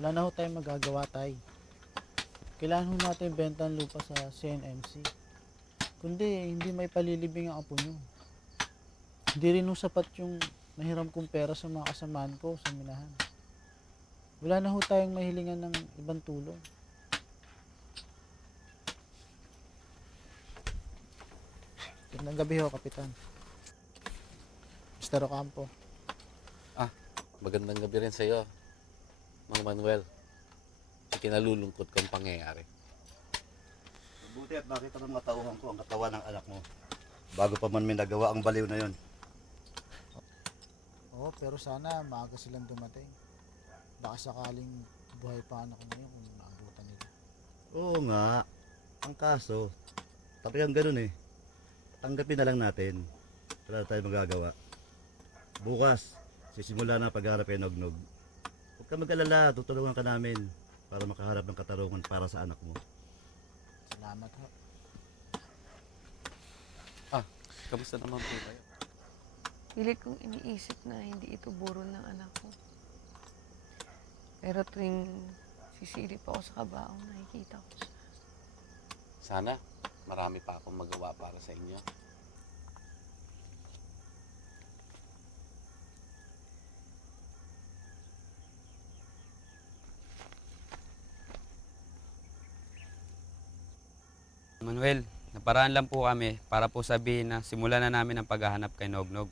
Wala na ho tayong magagawa tay. Kailangan ho natin benta ang lupa sa CNMC. Kundi hindi may palilibing ang apo nyo. Hindi rin ho sapat yung nahiram kong pera sa mga kasamaan ko sa minahan. Wala na ho tayong mahilingan ng ibang tulong. Magandang gabi ho, Kapitan. Mr. Ocampo. Magandang gabi rin sa iyo, Mang Manuel. Sa kinalulungkot kong pangyayari. Mabuti at makita ng matauhan ko ang katawan ng anak mo. Bago pa man may nagawa ang baliw na yon. Oo, pero sana maaga silang dumating. Baka sakaling buhay pa anak ko ngayon kung naabutan nila. Oo nga. Ang kaso, talagang ganun eh. Tanggapin na lang natin. Wala tayong magagawa. Bukas, sisimula na ang pagharap kay Nognog. Huwag ka mag-alala, tutulungan ka namin para makaharap ng katarungan para sa anak mo. Salamat ho. Kamusta naman po kayo? Pilit kong iniisip na hindi ito burol ng anak ko. Pero tuwing sisilip ako sa kabaong, nakikita ko siya. Sana marami pa akong magawa para sa inyo. Manuel, naparaan lang po kami para po sabihin na simulan na namin ang paghahanap kay Nognog.